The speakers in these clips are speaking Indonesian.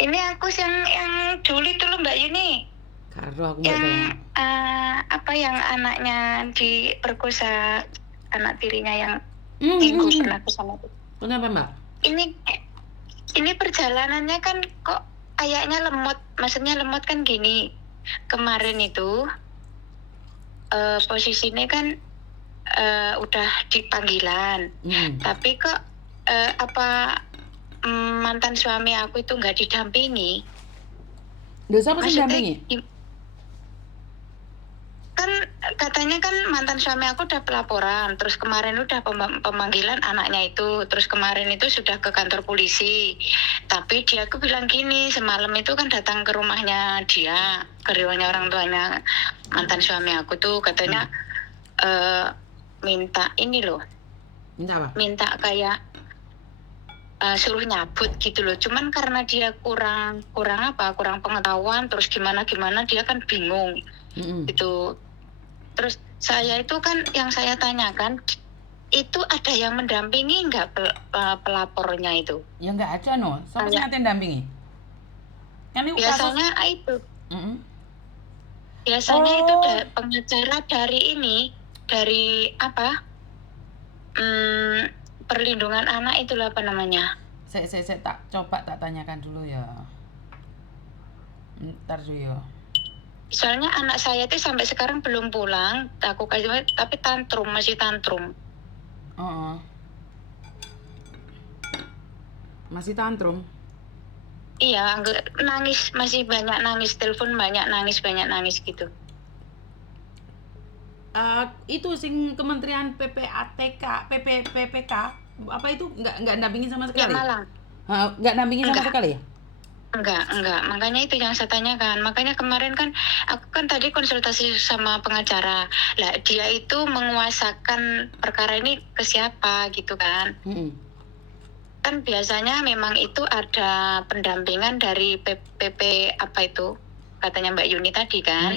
Ini aku yang dulu itu loh Mbak Yuni. Karo aku Mbak Yang Tolong. apa yang anaknya diperkosa anak tirinya yang minggu Hmm. pernah ke sana tuh. Kenapa Mbak? Ini perjalanannya kan kok kayaknya lemot. Maksudnya lemot kan gini. Kemarin itu posisinya kan udah di panggilan. Tapi kok mantan suami aku itu nggak didampingi. Dosa apa sih Maksudnya dampingi? kan katanya kan mantan suami aku udah pelaporan, terus kemarin udah pemanggilan anaknya itu, terus kemarin itu sudah ke kantor polisi. Tapi dia aku bilang gini, semalam itu kan datang ke rumahnya dia, ke rumahnya orang tuanya mantan suami aku tuh katanya minta ini loh. Minta apa? Minta kayak suruh nyabut gitu loh. Cuman karena dia kurang pengetahuan, terus gimana dia kan bingung. Gitu. Terus saya itu kan yang saya tanyakan, itu ada yang mendampingi nggak pelapornya itu? Ya nggak ada no. Siapa sih yang dampingi? Kan itu biasanya kasus... itu. Biasanya itu pengacara dari apa? Perlindungan anak itu apa namanya? Saya coba tanyakan dulu ya. Ntar dulu ya. Soalnya anak saya itu sampai sekarang belum pulang, aku kasih tapi masih tantrum. Masih tantrum? Iya, nangis, masih banyak nangis, telepon banyak nangis gitu. Itu sing Kementerian PPK apa itu nggak dampingi sama sekali? Ya Malang. Nggak dampingi sama sekali ya? Enggak. Makanya itu yang saya tanyakan. Makanya kemarin kan aku kan tadi konsultasi sama pengacara. Lah dia itu menguasakan perkara ini ke siapa gitu kan? Kan biasanya memang itu ada pendampingan dari PP apa itu? Katanya Mbak Yuni tadi kan.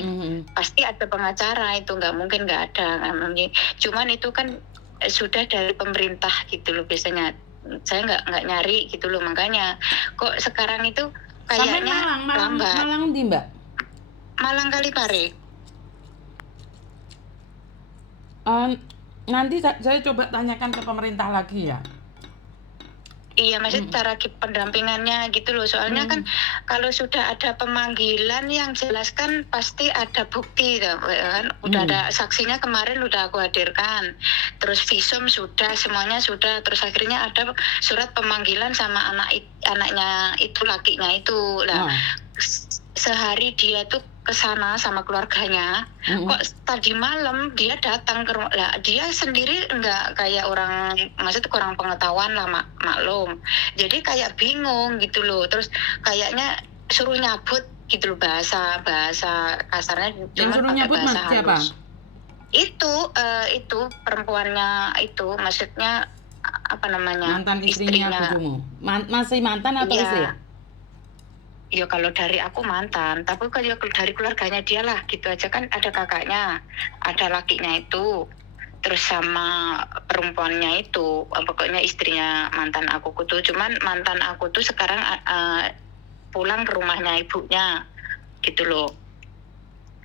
Pasti ada pengacara, itu nggak mungkin nggak ada. Cuman itu kan sudah dari pemerintah gitu loh biasanya. Saya nggak nyari gitu loh, makanya kok sekarang itu kayaknya lambat. Malang di Mbak? Malang Kalipare. Nanti saya coba tanyakan ke pemerintah lagi ya. Iya, maksudnya cara pendampingannya gitu loh. Soalnya kan kalau sudah ada pemanggilan yang jelas kan pasti ada bukti kan. Udah ada saksinya kemarin udah aku hadirkan. Terus visum sudah, semuanya sudah. Terus akhirnya ada surat pemanggilan sama anaknya itu, lakinya itu. Lah, sehari dia tuh ke sana sama keluarganya. Kok tadi malam dia datang ke rumah. Lah, dia sendiri enggak kayak orang, maksudnya kurang pengetahuan lah, maklum. Jadi kayak bingung gitu loh. Terus kayaknya suruh nyabut gitu loh, bahasa kasarnya. Yang suruh nyabut siapa? Itu perempuannya itu, maksudnya apa namanya? Mantan istrinya. Bujumu. Masih mantan atau istri ya? Ya kalau dari aku mantan, tapi kalau dari keluarganya dia lah gitu aja kan, ada kakaknya, ada lakinya itu, terus sama perempuannya itu, pokoknya istrinya mantan aku tuh. Cuman mantan aku tuh sekarang pulang ke rumahnya ibunya gitu loh.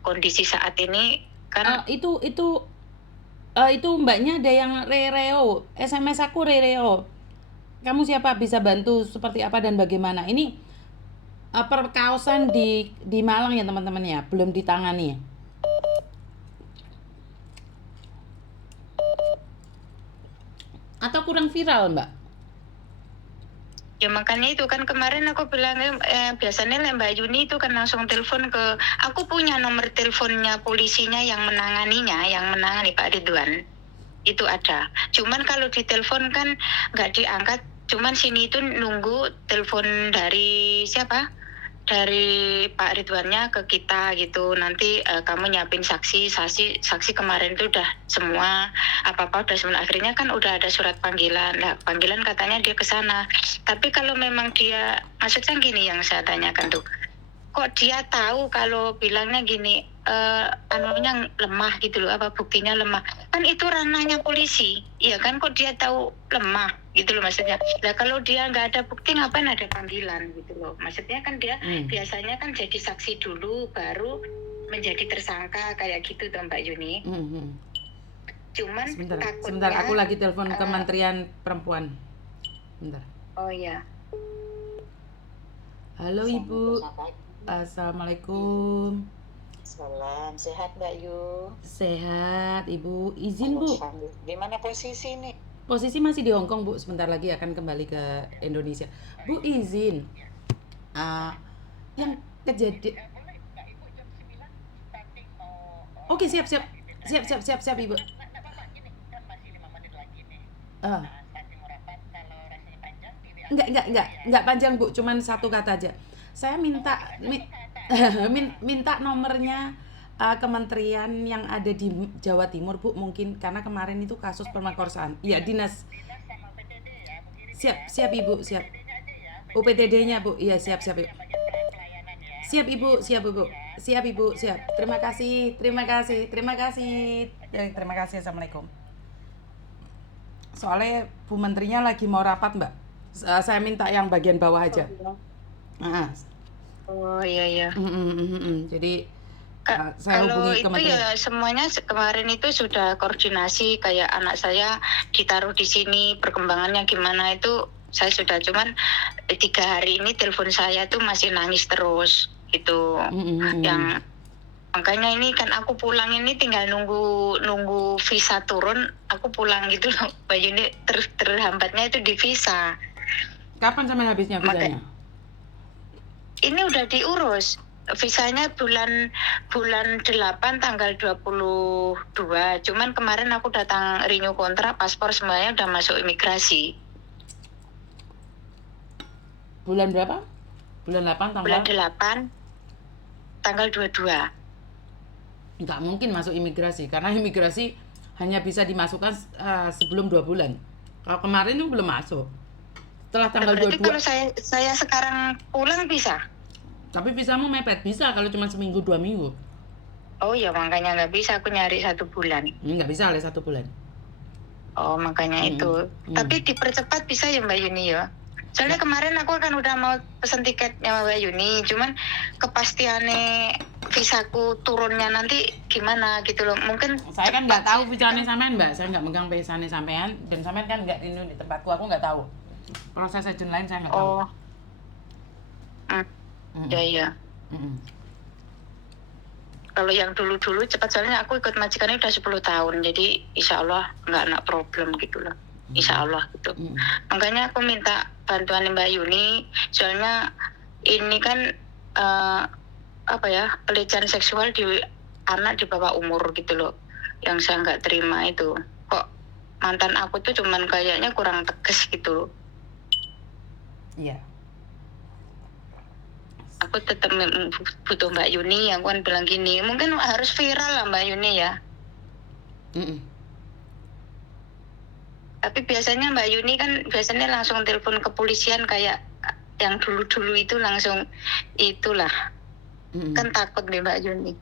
Kondisi saat ini kan itu mbaknya ada yang rereo, SMS aku rereo. Kamu siapa, bisa bantu seperti apa dan bagaimana? Ini perkausan di Malang ya teman-teman ya, belum ditangani. Atau kurang viral Mbak? Ya makanya itu kan kemarin aku bilang biasanya Mbak Yuni itu kan langsung telepon ke, aku punya nomor teleponnya polisinya yang menangani Pak Ridwan. Itu ada. Cuman kalau ditelepon kan nggak diangkat. Cuman sini itu nunggu telepon dari siapa? Dari Pak Ridwannya ke kita gitu. Nanti kamu nyiapin saksi kemarin itu udah semua, apa-apa udah semua. Akhirnya kan udah ada surat panggilan. Nah, panggilan katanya dia ke sana. Tapi kalau memang dia, maksudnya gini yang saya tanyakan tuh, kok dia tahu kalau bilangnya gini, anunya lemah gitu loh, apa buktinya lemah. Kan itu ranahnya polisi, ya kan, kok dia tahu lemah gitu loh maksudnya. Nah kalau dia nggak ada bukti ngapain ada panggilan gitu loh. Maksudnya kan dia biasanya kan jadi saksi dulu baru menjadi tersangka kayak gitu tuh Mbak Yuni. Cuman Sebentar, aku lagi telepon Kementerian Perempuan. Bentar. Oh iya. Halo Ibu. Assalamualaikum. Salam, sehat Mbak Yu? Sehat Ibu. Izin Bu. Gimana posisi nih? Posisi masih di Hongkong Bu. Sebentar lagi akan kembali ke Indonesia. Bu izin. Yang kejadian. Oke siap Ibu. Enggak panjang Bu, cuman satu kata aja. Saya minta nomornya kementerian yang ada di Jawa Timur Bu, mungkin karena kemarin itu kasus pemerkosaan. Iya, dinas. Siap Ibu, siap. UPTD-nya Bu. Iya, siap Ibu. Siap Ibu. Terima kasih. Assalamualaikum. Soalnya Bu Menterinya lagi mau rapat Mbak. Saya minta yang bagian bawah aja. Oh iya. Jadi saya kalau hubungi itu kementerian. ya semuanya kemarin itu sudah koordinasi, kayak anak saya ditaruh di sini, perkembangannya gimana itu saya sudah, cuman 3 hari ini telepon saya tuh masih nangis terus gitu. Yang makanya ini kan aku pulang ini tinggal nunggu visa turun, aku pulang gitu loh. Bayu ini terhambatnya itu di visa. Kapan sampai habisnya visanya? Ini udah diurus. Visanya bulan 8 tanggal 22. Cuman kemarin aku datang renew kontrak, paspor semuanya udah masuk imigrasi. Bulan berapa? Bulan 8 tanggal? Bulan 8 tanggal 22. Nggak mungkin masuk imigrasi, karena imigrasi hanya bisa dimasukkan sebelum 2 bulan. Kalau kemarin itu belum masuk. Setelah tanggal 22. Berarti kalau saya sekarang pulang bisa? Tapi visamu mepet, bisa kalau cuma seminggu 2 minggu. Oh ya makanya nggak bisa, aku nyari 1 bulan. Nggak bisa oleh 1 bulan. Oh makanya itu. Tapi dipercepat bisa ya Mbak Yuni ya? Soalnya kemarin aku kan udah mau pesen tiketnya Mbak Yuni, cuman kepastiannya visaku turunnya nanti gimana gitu loh. Mungkin saya kan nggak tahu visanya sampean Mbak, saya nggak megang visanya sampean, dan sampean kan nggak di tempatku, aku nggak tahu. Proses agent lain saya nggak tahu. Ya. Kalau yang dulu cepat, soalnya aku ikut majikannya udah 10 tahun, jadi insya Allah nggak problem gitu loh. Insya Allah gitu. Makanya aku minta bantuan Mbak Yuni, soalnya ini kan pelecehan seksual di anak di bawah umur gitu loh, yang saya nggak terima itu. Kok mantan aku tuh cuman kayaknya kurang tegas gitu. Iya. Aku tetap butuh Mbak Yuni, yang kan bilang gini, mungkin harus viral lah Mbak Yuni ya. Tapi biasanya Mbak Yuni kan biasanya langsung telepon kepolisian, kayak yang dulu itu langsung itulah. Kan takut nih Mbak Yuni.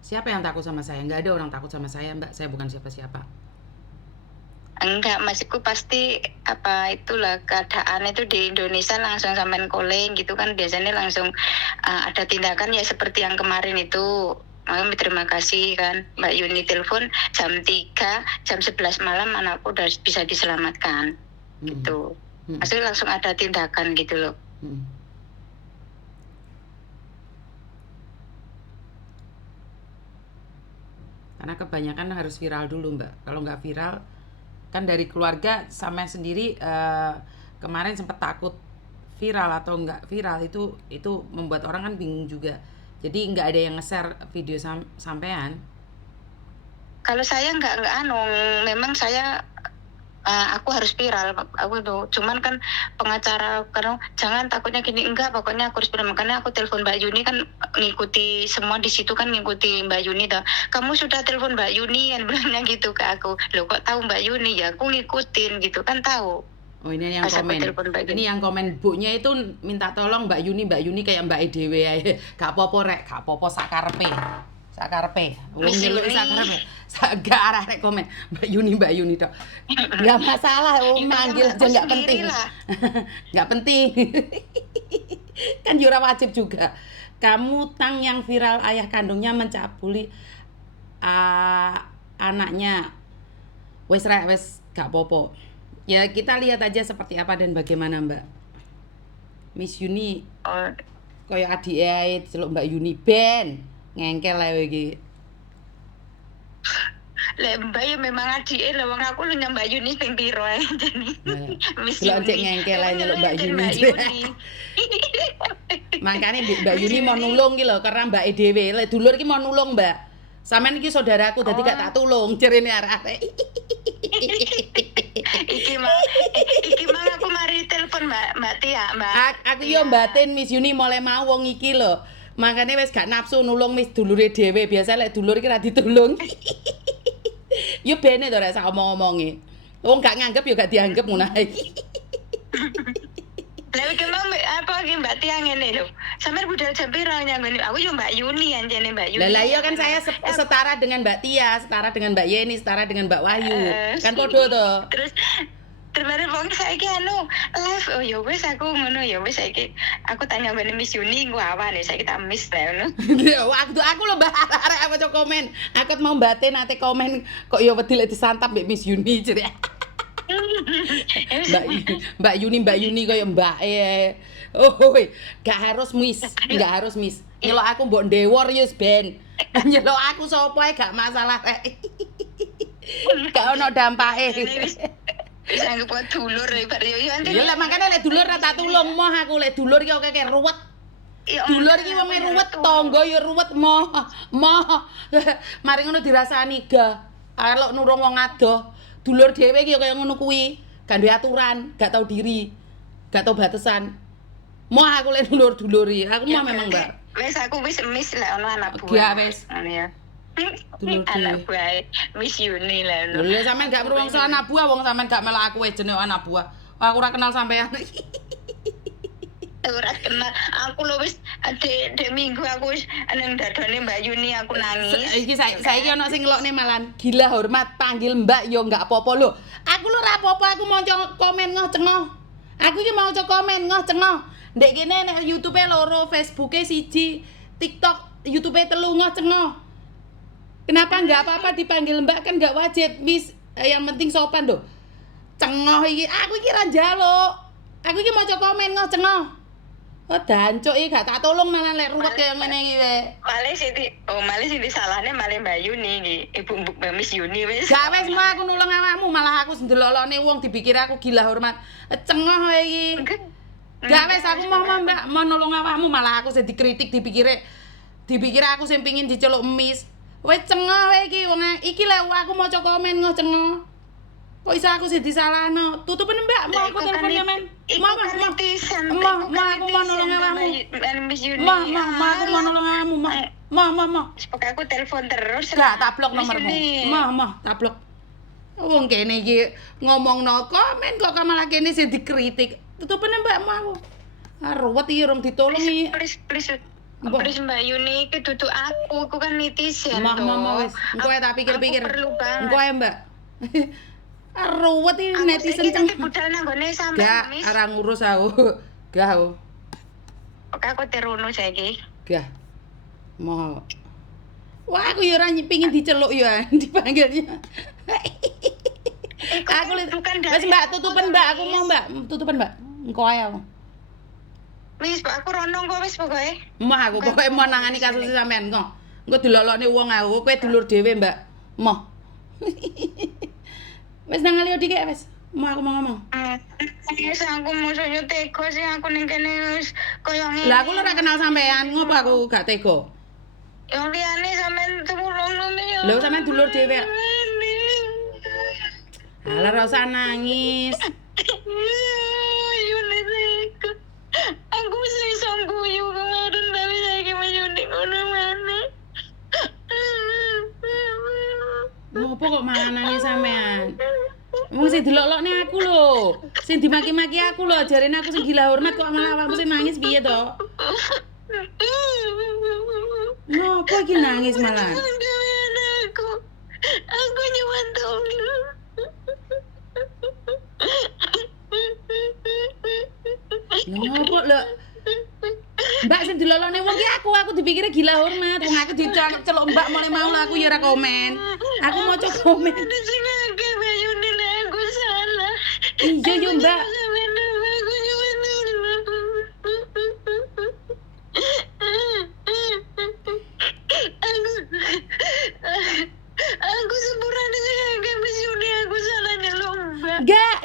Siapa yang takut sama saya? Nggak ada orang takut sama saya Mbak, saya bukan siapa-siapa. Enggak, maksudku pasti itulah keadaan itu di Indonesia langsung sampean calling gitu kan, biasanya langsung ada tindakan ya seperti yang kemarin itu. Makanya terima kasih kan Mbak Yuni telepon jam 3, jam 11 malam anakku udah bisa diselamatkan gitu. Maksudnya langsung ada tindakan gitu loh. Karena kebanyakan harus viral dulu Mbak. Kalau nggak viral, kan dari keluarga sama sendiri kemarin sempat takut viral atau nggak viral, itu membuat orang kan bingung juga. Jadi nggak ada yang nge-share video sampean. Kalau saya nggak memang saya aku harus viral, aku tuh. Cuman kan pengacara kan jangan, takutnya gini, enggak, pokoknya aku harus viral. Makanya aku telepon Mbak Yuni, kan ngikuti semua di situ kan, ngikuti Mbak Yuni tuh. Kamu sudah telepon Mbak Yuni kan bilangnya gitu ke aku. Loh kok tahu Mbak Yuni? Ya aku ngikutin gitu kan, tahu. Oh, ini yang Pas aku komen. telepon Mbak Yuni. Ini yang komen Bu-nya itu minta tolong Mbak Yuni kayak Mbak Dewe ae. Gak apa-apa rek, gak apa-apa sakarepe. Sakarepe. Wong Miss nyeluk Yuni. sakarepe. Gak arah rek komen Mbak Yuni tok. Enggak masalah, Ya, manggil aja aku enggak sendiri penting. lah. Enggak penting. Kan jura wajib juga. Kamu tang yang viral ayah kandungnya mencabuli anaknya. Wes rek, wes gak apa-apa. Ya kita lihat aja seperti apa dan bagaimana Mbak. Miss Yuni Oh, koyo adike ae celuk Mbak Yuni ben ngengkel ae iki. lek Mbak ya memang adike lho wong aku lu nyambak Yuni ping piro ae jane. Miss Delok cek Yuni. ngengkel ae nyeluk Mbak Nyeluk Yuni. Mbak Yuni. Makane Mbak Yuni mau nulung ki lho karena Mbak dhewe lek dulur ki mau nulung Mbak. Sampeyan iki saudaraku dadi gak tak tulung jarene arek-arek. Iki mah aku mari telepon Mbak Tia, Mbak. Aku yo batin Miss Yuni mulai mau wong iki lho. Makane wis gak nafsu nulung wis dulure dhewe. Biasa lek dulur iki ra ditulung. Yo bene to rek sak omong-omonge. Wong gak nganggep yo gak dianggep ngono ae. Lah iki mau apa iki Mbak Tia ngene lho. Sampeyan budal jam piro nyambani? Aku yo Mbak Yuni anjene Mbak Yuni. Lah iya kan saya setara dengan Mbak Tia, setara dengan Mbak Yeni, setara dengan Mbak Wahyu. Kan podo to. Terus terbaru wong saiki anu live oh ya wis aku ngono ya wis saiki aku tanya mbane Miss Yuni ku awan ya saiki tak miss lah ngono. Aku lho Mbak arek maca komen. Aku mau batin ate komen kok ya wedi lek disantap mbek Miss Yuni jere. Mbak Yuni kaya mbake. Oh, gak harus Miss. Nyelok aku mbok ndewor ya ben. Nyelok aku sapa ae gak masalah rek. Gak ono dampake. Wis anggap kok dulur bar yo anjir. Ya lah makane lek dulur ra tak tulung moh aku lek dulur iki kok ruwet. Dulur iki wong ruwet, tangga ya ruwet moh. Mari ngono dirasani ga. Kalau nurung wong adoh, dulur dhewe iki kaya ngono kuwi. Gak duwe aturan, gak tau diri, gak tau batasan. Moh aku lek dulur-duluri, aku mah memang Mbak. Wis aku wis miss lek ono anak buah. Ya wis. Ngono ya. Dulur Anak buah Miss Yuni lah. Lho sampean gak perlu wong anak buah, wong sampean gak melok aku wis jenenge anak buah. Aku ora kenal sampean. Ora kenal. Aku lho wis dek minggu aku wis nang dadane Mbak Yuni aku nangis. Iki saiki ono sing ngelokne malan. Gila hormat panggil Mbak yo gak apa-apa lho. Aku lho ora apa-apa, aku mau komen ngoh cengoh. Aku iki mau komen ngoh cengoh. Ndek kene nek YouTube-e loro, Facebook-e siji, TikTok, YouTube-e telu ngoh cengoh. Kenapa nggak apa-apa dipanggil Mbak kan nggak wajib Miss, yang penting sopan doh. Cengoh iki, aku iki ra njaluk. Aku iki maca komen ngoh cengoh. Oh dancuk iki gak tak tolong malah lek ruwet kaya ngene iki wae. Malih sing disalahne malih Mbak Yuni iki, Ibu Mbak Miss Yuni wis. Gak wis mau aku nulung awakmu malah aku ndelok-lokne wong dipikir aku gila hormat. Cengoh wae iki. Gak wis aku mau Mbak, mau nulung awakmu malah aku sing dikritik dipikir aku sing pengin diceluk Miss. Wes cengoh wae iki wong iki lek aku maca komen ngoh cengoh. Kok iso aku sing disalahno? Tutupen Mbak, mau aku telepon ya men. Mau aku mau nolong awakmu. Mau aku mau nolong awakmu. Mau. Pokoke aku telepon terus. Lah tak blok nomormu. Mau tak blok. Wong kene iki ngomongno komen kok malah kene sing dikritik. Tutupen Mbak mau. Ruwet iki urung ditolongi. Please Mbak Yuni iki dudu aku kan netizen to. Mah wis. Engko tak pikir-pikir. Perlu banget. Engko ae Mbak. Ruwet iki netizen ceng. Budal nang gone sampean, Miss. Gak ora ngurus aku. Gak aku. Oke aku terono saiki. Gak. Mau. Wah aku ya ora pengin diceluk ya dipanggilnya. Aku wis Mbak tutupen Mbak aku mau Mbak tutupen Mbak. Engko ae aku. Wis aku rono kok wis pokoke. Mah aku pokoke mau nangani kasus sampean kok. Engko dilolokne wong aku kowe dulur dhewe Mbak. Moh. Wis nang ali dik wis. Mau aku mau ngomong. Wis aku musuhnya tega sih aku ning kene wis koyo ngene. Lah aku ora kenal sampean, ngopo aku gak tega? Yang liyane sampean tulung ya. Lho sampean dulur dhewe. Alah ora usah nangis. Yuni tega. Aku sih sangguyu kemarin tapi saiki menyunik ngono mana. Ngopo kok malah nangis sampean? Wong sing delok-lokne aku lho. Sing dimaki-maki aku lho, jarene aku sing gila hormat kok malah awakmu sing nangis piye to? Ngopo iki nangis malah? Aku cuma tolong. Lho ngopo lho? Mbak sing dilolone wong ki aku dipikire gila hormat. Wong aku diceluk Mbak mulai mau lah aku ya ora komen. Aku maca komen. Ada sing agak bayune lah aku salah. Iya yo Mbak. Aku cuma tolong. Aku sepurane sing agak bayune aku salahnya lomba. Enggak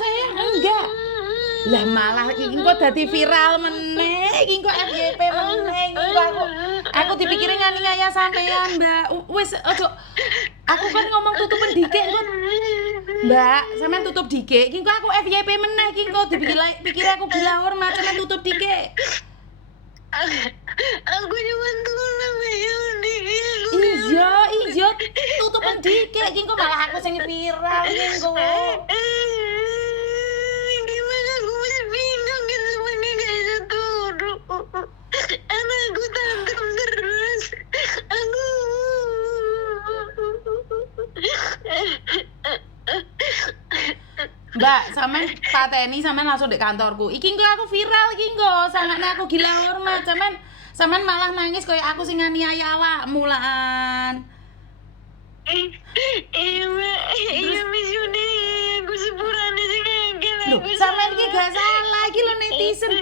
sayang, enggak. Lah malah iki kok dadi viral meneh, iki kok FYP meneh, iki kok aku dipikire ngani-ngaya sampean, Mbak. Wis ojo. Aku kan ngomong tutupen dikek kok. Mbak, sampean tutup dikek. Iki kok aku FYP meneh, iki kok dipikir aku gila hormat, sampean tutup dikek. Aku cuma tolong Yuni. Iya, tutupen dikek, iki kok malah aku sing viral iki kok. Gimana aku masih bingung gitu semuanya gak bisa turun. Anakku tantrum terus. Aku Mbak, sampean pateni sampean langsung di kantorku. Iki engko aku viral iki engko, sangane aku gila hormat. Sampean malah nangis koyo aku sing nganiaya awakmu lan. iya Miss Yuni, aku sepurane sing ngegel. Lho, sampean iki gak salah iki lho netizen.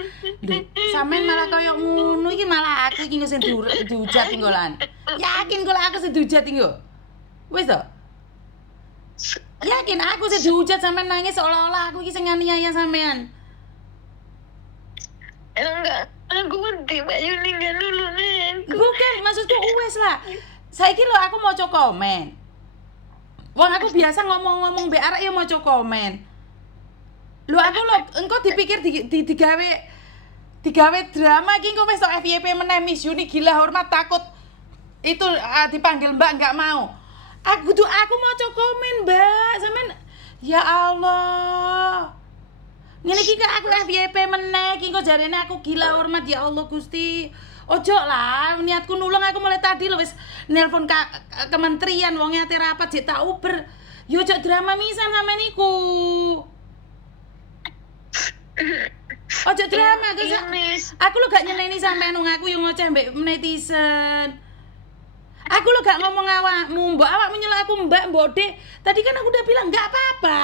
Lho, sampean malah koyo ngono iki malah aku iki sing dihujat engko lan. Yakin kok aku sing dihujat engko. Wis to? Yakin aku sih dihujat sampean nangis seolah-olah aku iki sing nganiaya sampean. Enggak, aku ngerti Mbak Yuni gak nulungin aku. Bukan, maksudku wes lah. Saiki lho aku maca komen. Wong aku biasa ngomong-ngomong mbek arek ya maca komen. Lho aku lho engko dipikir digawe drama iki engko wis tok FYP meneh Miss Yuni gila hormat takut itu dipanggil Mbak enggak mau. Aku maca komen, Mbak. Sampean ya Allah. Ngene iki kok aku FYP meneh, iki kok jarene aku gila hormat ya Allah Gusti. Ojo lah, niatku nulung aku mulai tadi lho wis nelpon kementerian wong ate rapat jek tak uber. Yo ojo drama misan sampean niku. Ojo drama, Iya, Miss. aku lho gak nyeneni sampean wong aku yo ngoceh mbek netizen. Aku lho gak ngomong awakmu, mbok awakmu nyeluk aku Mbak, Mbok Dek. Tadi kan aku udah bilang enggak apa-apa.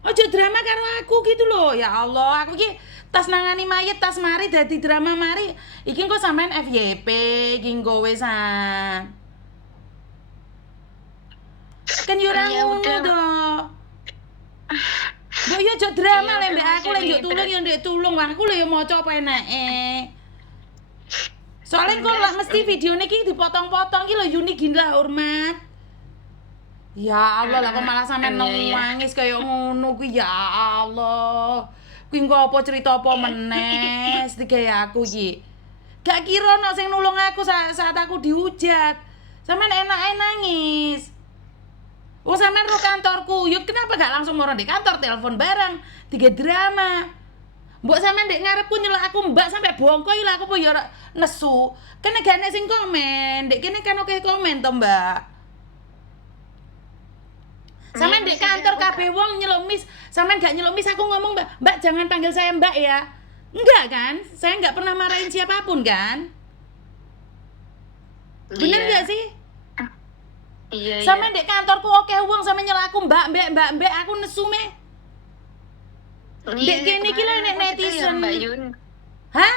Ojo drama karo aku gitu loh. Ya Allah, aku iki tas nangani mayat, tas mari dadi drama mari. Iki engko sampean FYP, iki engko wisan. Kan yo ora Ya ngono udah. to. Mbok yo ojo drama Ya lek udah, mbek aku Mas lek Yuni, njuk tulung yo ndek tulung, aku lho yo maca apa enake. Soalnya kok lah mesti video ini dipotong-potong ki lho Yuni gila hormat. Ya Allah lah kok malah sampean Iya. nangis kaya ngono kuwi ya Allah. Kuwi engko apa cerita apa meneh gaya aku iki. Gak kira ono sing nulung aku saat aku dihujat. Sampean enak nangis. Oh sampean ro kantorku, yuk kenapa gak langsung moro di kantor telepon bareng, tiga drama. Mbok sampean ndek ngarepku nyeluk aku Mbak sampai bongkoi lah aku po ya nesu. Kene gak nek sing komen, ndek kene kan oke komen to Mbak. Sampean ndek kantor kabeh wong nyeluk Miss, sampean gak nyeluk Miss aku ngomong Mbak jangan panggil saya Mbak ya. Enggak kan? Saya enggak pernah marahin siapapun kan? Bener Iya. gak sih? Iya. Sampean ndek kantorku oke wong sampean nyeluk aku Mbak aku nesu me. Dek kene iki lho nek netizen. Mbak Yun. Hah?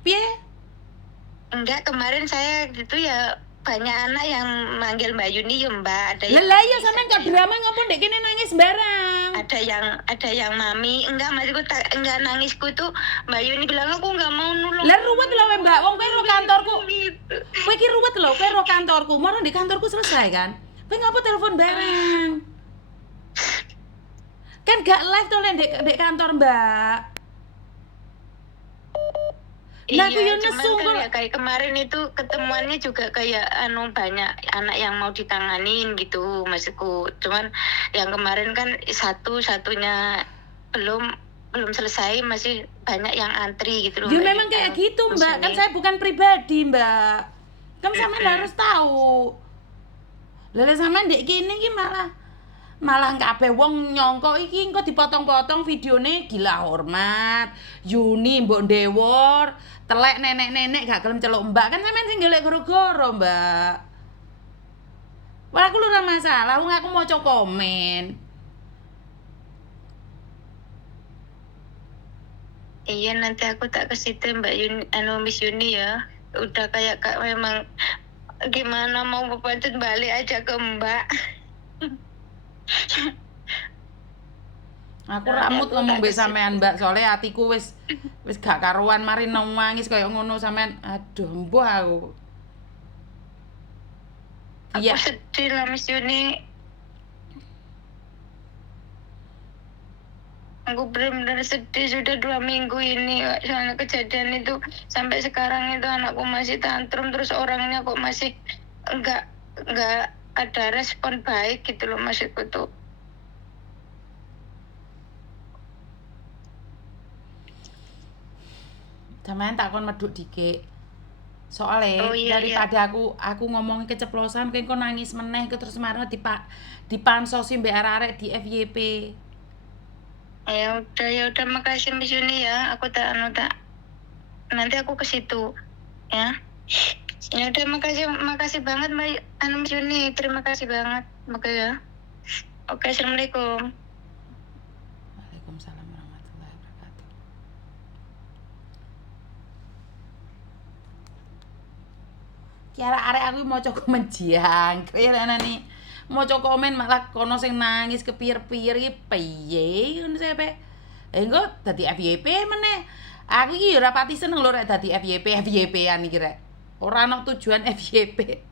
Piye? Enggak, kemarin saya gitu ya banyak anak yang manggil Mbak Yuni ya Mbak, ada yang Lah iya nangis, sampean ada kok drama ngopo ndek kene nangis barang. ada yang mami, enggak maksudku enggak nangisku tuh Mbak Yuni bilang aku enggak mau nulung. Lah ruwet lho we Mbak, wong kowe ro kantorku. Gitu. Kowe iki ruwet lho, kowe ro kantorku. Moro di kantorku selesai kan. Kowe ngopo telepon bareng? Kan gak live to ndek kantor Mbak. Nah, aku Iya, yo cuman nesu kan kok. ya kayak kemarin itu ketemuannya juga kayak banyak anak yang mau ditanganin gitu maksudku. Cuman yang kemarin kan satu-satunya belum belum selesai, masih banyak yang antri gitu loh Ya Mbak memang kayak gitu, Mas Mbak. Kan Yuni. saya bukan pribadi, Mbak. Kan sampean Mm-mm. harus tahu. Lha sampean ndek kene iki malah kabeh wong nyangka iki engko dipotong-potong videone Gila Hormat, Yuni mbok ndewor, telek nenek-nenek gak gelem celuk Mbak. Kan sampean sing golek gara-gara, Mbak. Wah, aku lu ora masalah, wong aku maca komen. Iya, nanti aku tak ke situ Mbak Yuni, Miss Yuni ya. Udah kayak Kak memang gimana mau berpancet balik aja ke Mbak. Aku Nah, ramut aku ngomong tak mbek kesini. sampean, Mbak. Soalnya atiku wis gak karuan mari nangis kaya ngono sampean. Aduh, mbah aku. Aku Iya, sedih lah Miss Yuni. Aku benar-benar sedih sudah 2 minggu ini soalnya kejadian itu. Sampai sekarang itu anakku masih tantrum, terus orangnya kok masih enggak ada respon baik gitu loh maksudku tuh. sampean takon medhuk dikik. Soale Oh iya iya. daripada aku ngomongin keceplosan kowe engko nangis meneh ke terus marah dipansosi mbek arek-arek di FYP. Ya udah makasih Miss Yuni ya. Aku tak nanti aku ke situ ya. Ya udah makasih banget Mbak Miss Yuni. Terima kasih banget. Oke ya. Oke, assalamualaikum. Waalaikumsalam warahmatullahi wabarakatuh. Ki arek-arek aku maca komen jangkrik nih. Maca komen malah kono sing nangis kepir-pir iki piye ngono sampe. Engko dadi FYP meneh. Aku iki ora pati seneng lho rek dadi FYP-an iki rek. Ora ana tujuan FYP.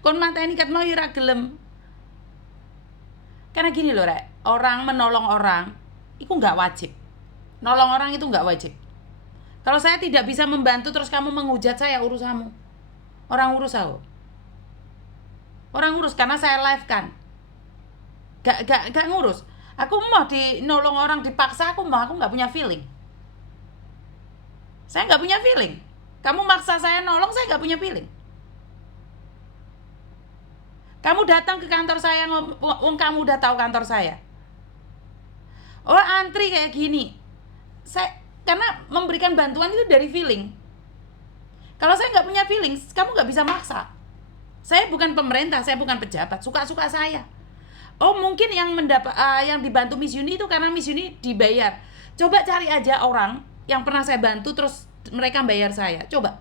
Kon mateni kat mau ora gelem. Karena gini loh rek, orang menolong orang itu nggak wajib. Nolong orang itu nggak wajib. Kalau saya tidak bisa membantu terus kamu menghujat saya, urusanmu. Orang urus aku. Orang urus karena saya live kan. Gak ngurus. Aku mau nolong orang dipaksa, aku nggak punya feeling. Saya nggak punya feeling. Kamu maksa saya nolong, saya nggak punya feeling. Kamu datang ke kantor saya, kamu udah tahu kantor saya. Oh, antri kayak gini. Karena memberikan bantuan itu dari feeling. Kalau saya nggak punya feeling, kamu nggak bisa maksa. Saya bukan pemerintah, saya bukan pejabat, suka-suka saya. Oh, mungkin yang dibantu Miss Yuni itu karena Miss Yuni dibayar. Coba cari aja orang yang pernah saya bantu terus mereka bayar saya. Coba.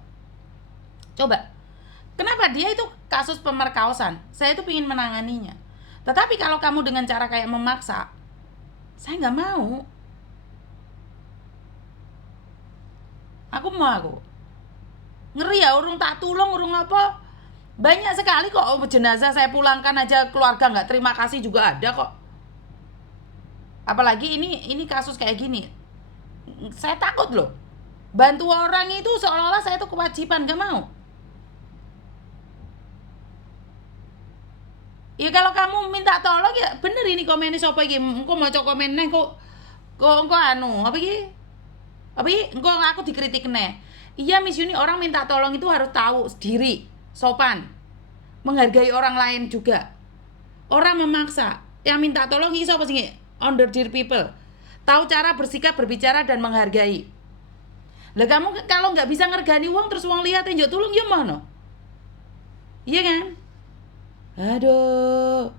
Kenapa? Dia itu kasus pemerkosaan. Saya itu ingin menanganinya. Tetapi kalau kamu dengan cara kayak memaksa, saya nggak mau. Aku ngeri ya, urung tak tulung, urung apa. Banyak sekali kok jenazah saya pulangkan aja keluarga nggak terima kasih juga ada kok. Apalagi ini kasus kayak gini. Saya takut loh. Bantu orang itu seolah-olah saya itu kewajiban, gak mau. Ya kalau kamu minta tolong ya bener ini komennya sapa iki. Engko maca komen neh kok engko apa iki? Engko aku dikritik neh. Iya Miss Yuni, orang minta tolong itu harus tahu diri, sopan. Menghargai orang lain juga. Orang memaksa, yang minta tolong iso apa sih? Under dear people. Tahu cara bersikap, berbicara dan menghargai. Lah kamu kalau nggak bisa ngergani uang terus uang lihat njuk tulung ya mana? Iya kan? Aduh.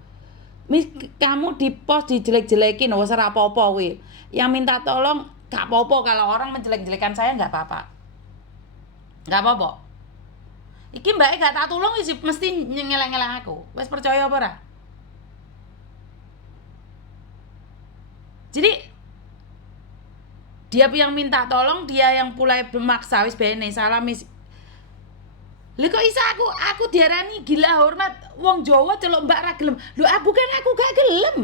Kamu di post dijelek-jelekin wis ora apa-apa kuwi. Yang minta tolong gak apa-apa kalau orang menjelek-jelekan saya nggak apa-apa. Nggak apa-apa. Iki mbake gak tak tulung mesti ngeleng-ngeleng aku. Wis percaya apa ora? Jadi dia yang minta tolong, dia yang mulai memaksa wis bene salah Miss. Lha kok isa aku diarani Gila Hormat, wong Jawa celuk Mbak ra gelem. Lho bukan aku gak gelem.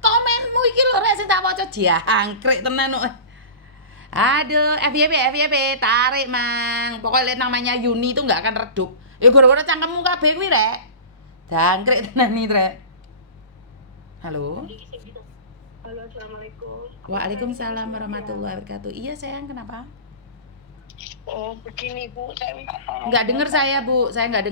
Komenmu iki lho rek sing tak waca jangkrik tenan kok. Aduh, FYP, tarik mang. Pokoknya namanya Yuni itu nggak akan redup. Ya gara-gara cangkemmu kabeh kuwi rek. Jangkrik tenan nih rek. Halo. Halo, assalamualaikum. Waalaikumsalam warahmatullahi wabarakatuh. Iya sayang, kenapa? Oh, begini Bu, saya minta tolong. Nggak dengar saya Bu, saya nggak dengar.